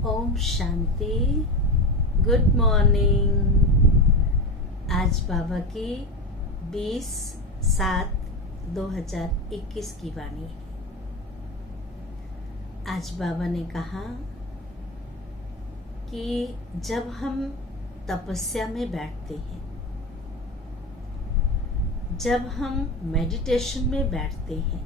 Om Shanti. Good morning. आज बाबा की 20/7/2021 की वाणी है। आज बाबा ने कहा कि जब हम तपस्या में बैठते हैं, जब हम मेडिटेशन में बैठते हैं,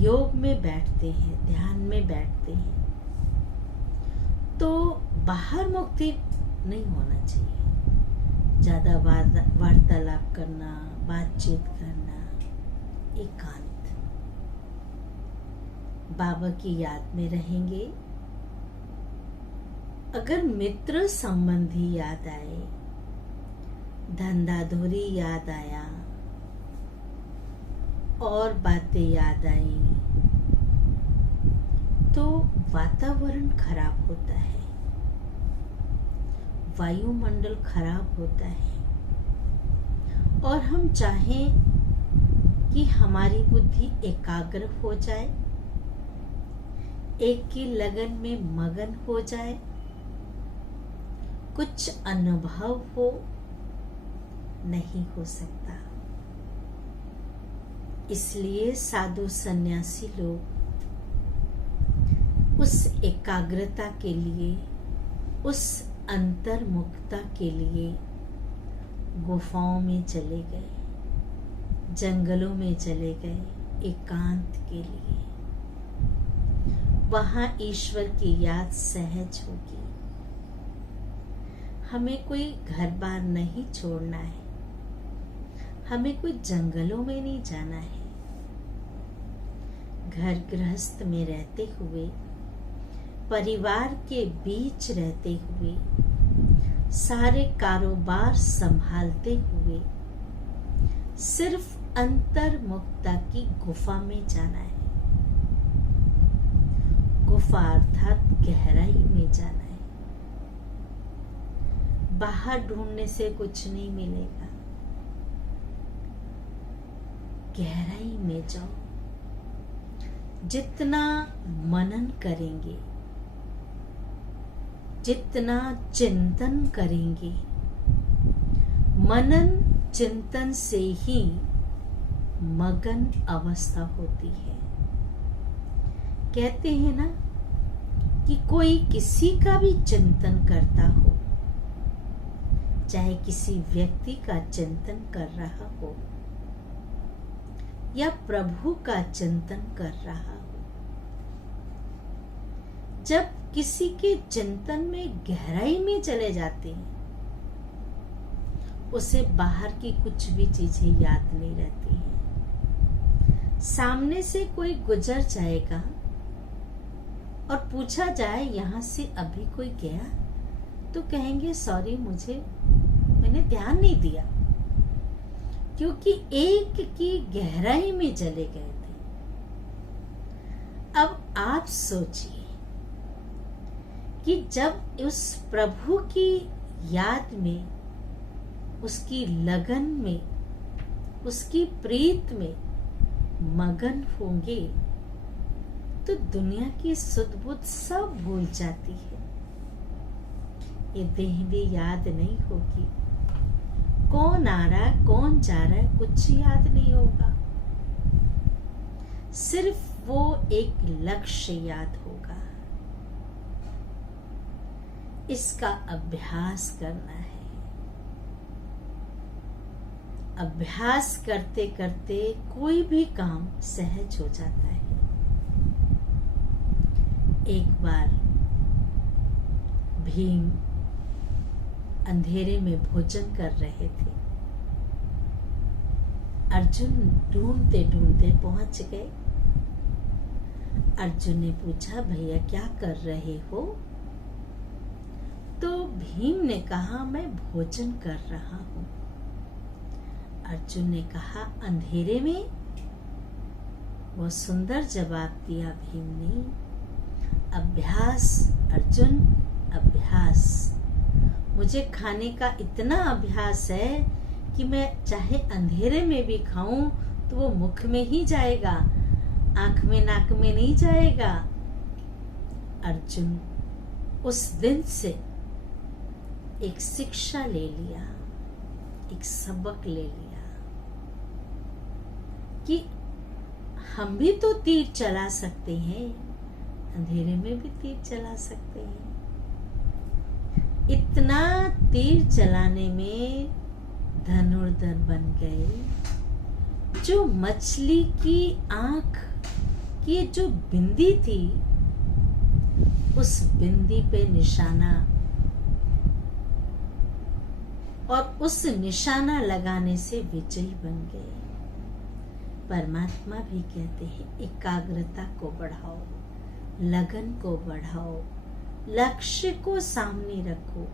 योग में बैठते हैं, ध्यान में बैठते हैं, तो बाहर मुक्ति नहीं होना चाहिए। ज़्यादा वार्तालाप करना, बातचीत करना, एकांत। बाबा की याद में रहेंगे। अगर मित्र संबंधी याद आए, धंधाधोरी याद आया और बातें याद आई, तो वातावरण खराब होता है, वायुमंडल खराब होता है। और हम चाहें कि हमारी बुद्धि एकाग्र हो जाए, एक की लगन में मगन हो जाए, कुछ अनुभव हो, नहीं हो सकता। इसलिए साधु सन्यासी लोग उस एकाग्रता के लिए, उस अंतर्मुखता के लिए गुफाओं में चले गए, जंगलों में चले गए, एकांत के लिए। वहां ईश्वर की याद सहज होगी। हमें कोई घर बार नहीं छोड़ना है, हमें कोई जंगलों में नहीं जाना है। घर गृहस्थ में रहते हुए, परिवार के बीच रहते हुए, सारे कारोबार संभालते हुए, सिर्फ अंतर्मुखता की गुफा में जाना है। गुफा अर्थात गहराई में जाना है। बाहर ढूंढने से कुछ नहीं मिलेगा। गहराई में जाओ। जितना मनन करेंगे, जितना चिंतन करेंगे, मनन चिंतन से ही मगन अवस्था होती है। कहते हैं ना कि कोई किसी का भी चिंतन करता हो, चाहे किसी व्यक्ति का चिंतन कर रहा हो या प्रभु का चिंतन कर रहा हो, जब किसी के चिंतन में गहराई में चले जाते हैं, उसे बाहर की कुछ भी चीजें याद नहीं रहती हैं। सामने से कोई गुजर जाएगा और पूछा जाए यहां से अभी कोई गया, तो कहेंगे सॉरी, मैंने ध्यान नहीं दिया, क्योंकि एक की गहराई में चले गए थे। अब आप सोचिए कि जब उस प्रभु की याद में, उसकी लगन में, उसकी प्रीत में मगन होंगे, तो दुनिया की सुध बुध सब भूल जाती है। ये देह भी याद नहीं होगी। कौन आ रहा है, कौन जा रहा है, कुछ याद नहीं होगा। सिर्फ वो एक लक्ष्य याद होगा। इसका अभ्यास करना है। अभ्यास करते करते कोई भी काम सहज हो जाता है। एक बार भीम अंधेरे में भोजन कर रहे थे। अर्जुन ढूंढते ढूंढते पहुंच गए। अर्जुन ने पूछा, भैया क्या कर रहे हो? तो भीम ने कहा, मैं भोजन कर रहा हूं। अर्जुन ने कहा, अंधेरे में? बहुत सुंदर जवाब दिया भीम ने। अभ्यास अर्जुन, अभ्यास। मुझे खाने का इतना अभ्यास है कि मैं चाहे अंधेरे में भी खाऊं तो वो मुख में ही जाएगा, आंख में नाक में नहीं जाएगा। अर्जुन उस दिन से एक शिक्षा ले लिया, एक सबक ले लिया कि हम भी तो तीर चला सकते हैं, अंधेरे में भी तीर चला सकते हैं। इतना तीर चलाने में धनुर्धर बन गए। जो मछली की आंख की जो बिंदी थी, उस बिंदी पे निशाना, और उस निशाना लगाने से विजयी बन गए। परमात्मा भी कहते हैं एकाग्रता को बढ़ाओ, लगन को बढ़ाओ, लक्ष्य को सामने रखो।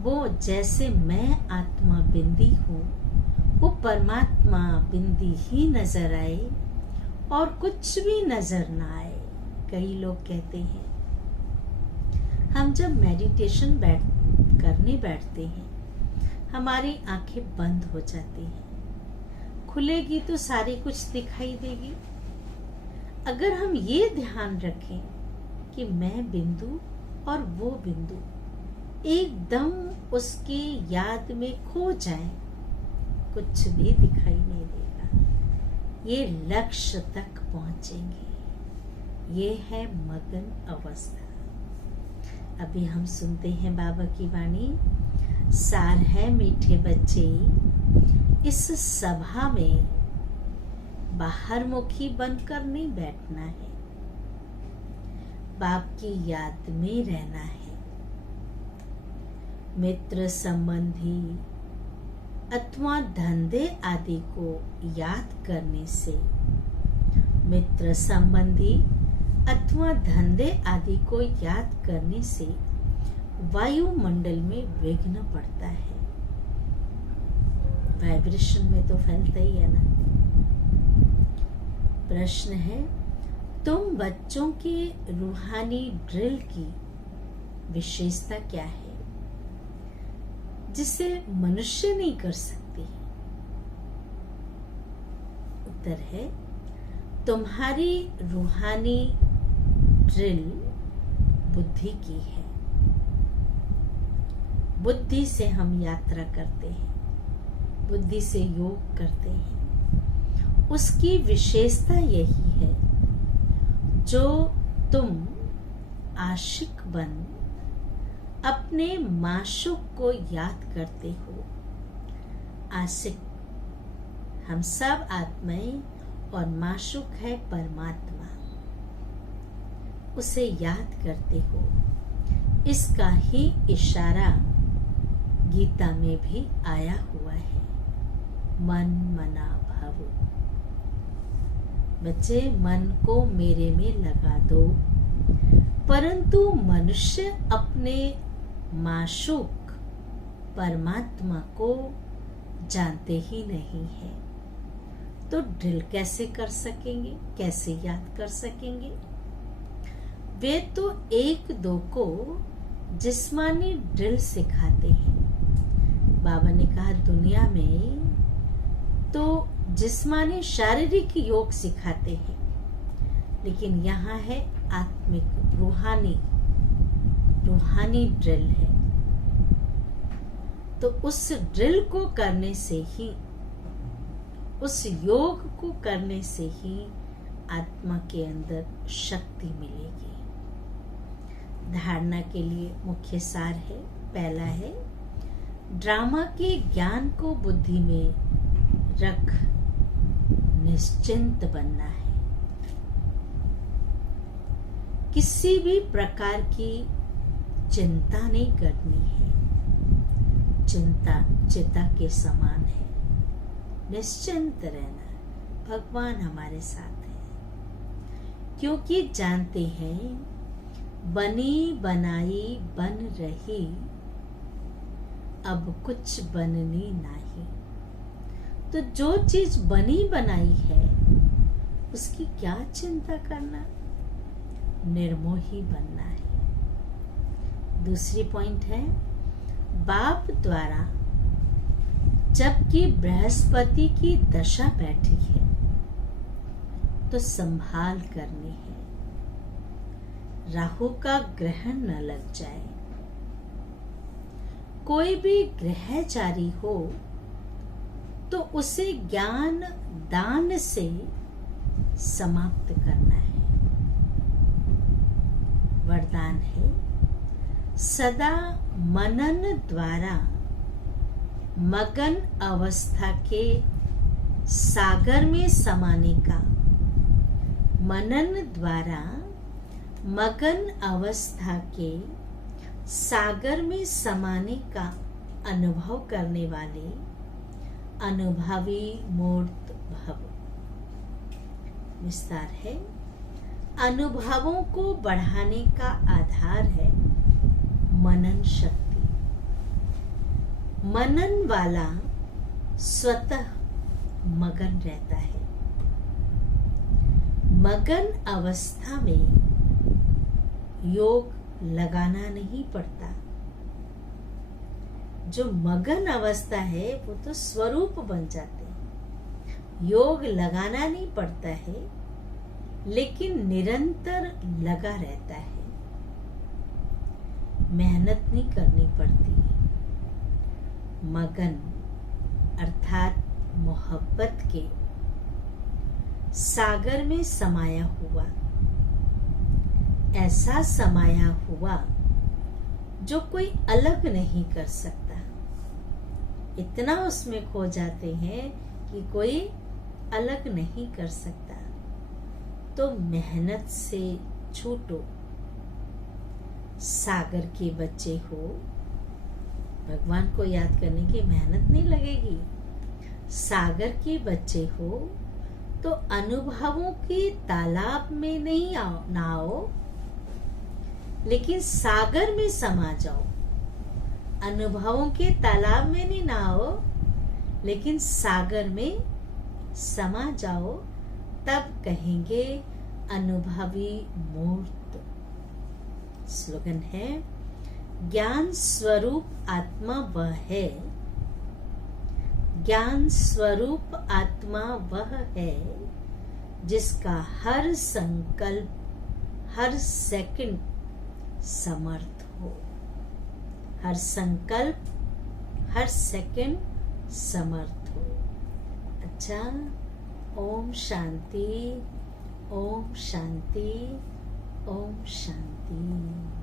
वो जैसे मैं आत्मा बिंदी हूँ, वो परमात्मा बिंदी ही नजर आए और कुछ भी नजर ना आए। कई लोग कहते हैं हम जब मेडिटेशन करने बैठते हैं, हमारी आंखें बंद हो जाती हैं, खुलेगी तो सारी कुछ दिखाई देगी। अगर हम ये ध्यान रखें कि मैं बिंदु और वो बिंदु एकदम उसकी याद में खो जाए, कुछ भी दिखाई नहीं देगा। ये लक्ष्य तक पहुंचेंगे। ये है मगन अवस्था। अभी हम सुनते हैं बाबा की वाणी। सार है मीठे बच्चे, इस सभा में बाहर मुखी बनकर नहीं बैठना है, बाप की याद में रहना है। मित्र संबंधी अथवा धंधे आदि को याद करने से, मित्र संबंधी अथवा धंधे आदि को याद करने से वायुमंडल में विघ्न पड़ता है। वाइब्रेशन में तो फैलता ही है ना। प्रश्न है, तुम बच्चों के रूहानी ड्रिल की विशेषता क्या है जिसे मनुष्य नहीं कर सकती? उत्तर है, तुम्हारी रूहानी ड्रिल बुद्धि की है। बुद्धि से हम यात्रा करते हैं, बुद्धि से योग करते हैं। उसकी विशेषता यही है, जो तुम आशिक बन अपने माशूक को याद करते हो। आशिक हम सब आत्माएं और माशूक है परमात्मा, उसे याद करते हो। इसका ही इशारा गीता में भी आया हुआ है, मन मना भव। बच्चे, मन को मेरे में लगा दो। परंतु मनुष्य अपने माशूक परमात्मा को जानते ही नहीं है, तो ड्रिल कैसे कर सकेंगे, कैसे याद कर सकेंगे? वे तो एक दो को जिस्मानी ड्रिल सिखाते हैं। बाबा ने कहा दुनिया में तो जिस्मानी शारीरिक योग सिखाते हैं, लेकिन यहाँ है आत्मिक रूहानी ड्रिल है। तो उस ड्रिल को करने से ही, उस योग को करने से ही आत्मा के अंदर शक्ति मिलेगी। धारणा के लिए मुख्य सार है, पहला है ड्रामा के ज्ञान को बुद्धि में रख निश्चिंत बनना है। किसी भी प्रकार की चिंता नहीं करनी है। चिंता चिता के समान है। निश्चिंत रहना, भगवान हमारे साथ है, क्योंकि जानते हैं बनी बनाई बन रही, अब कुछ बननी नहीं। तो जो चीज बनी बनाई है उसकी क्या चिंता करना, निर्मोही बनना है। दूसरी पॉइंट है, बाप द्वारा जबकि बृहस्पति की दशा बैठी है तो संभाल करनी है। राहु का ग्रहण न लग जाए। कोई भी ग्रहचारी हो तो उसे ज्ञान दान से समाप्त करना है। वरदान है सदा मनन द्वारा मगन अवस्था के सागर में समाने का। मनन द्वारा मगन अवस्था के सागर में समाने का अनुभव करने वाले अनुभवी मूर्त भव। विस्तार है अनुभवों को बढ़ाने का आधार है मनन शक्ति। मनन वाला स्वतः मगन रहता है। मगन अवस्था में योग लगाना नहीं पड़ता। जो मगन अवस्था है वो तो स्वरूप बन जाते हैं। योग लगाना नहीं पड़ता है, लेकिन निरंतर लगा रहता है। मेहनत नहीं करनी पड़ती। मगन अर्थात मोहब्बत के सागर में समाया हुआ, ऐसा समाया हुआ जो कोई अलग नहीं कर सकता। इतना उसमें खो जाते हैं कि कोई अलग नहीं कर सकता। तो मेहनत से छूटो। सागर के बच्चे हो, भगवान को याद करने की मेहनत नहीं लगेगी। सागर के बच्चे हो तो अनुभवों के तालाब में नहीं नहाओ, लेकिन सागर में समा जाओ। अनुभवों के तालाब में नहीं नहाओ, लेकिन सागर में समा जाओ। तब कहेंगे अनुभवी मूर्त। स्लोगन है ज्ञान स्वरूप आत्मा वह है। ज्ञान स्वरूप आत्मा वह है जिसका हर संकल्प, हर सेकंड समर्थ हो। हर संकल्प, हर सेकंड समर्थ हो। अच्छा, ओम शांति, ओम शांति, ओम शांति।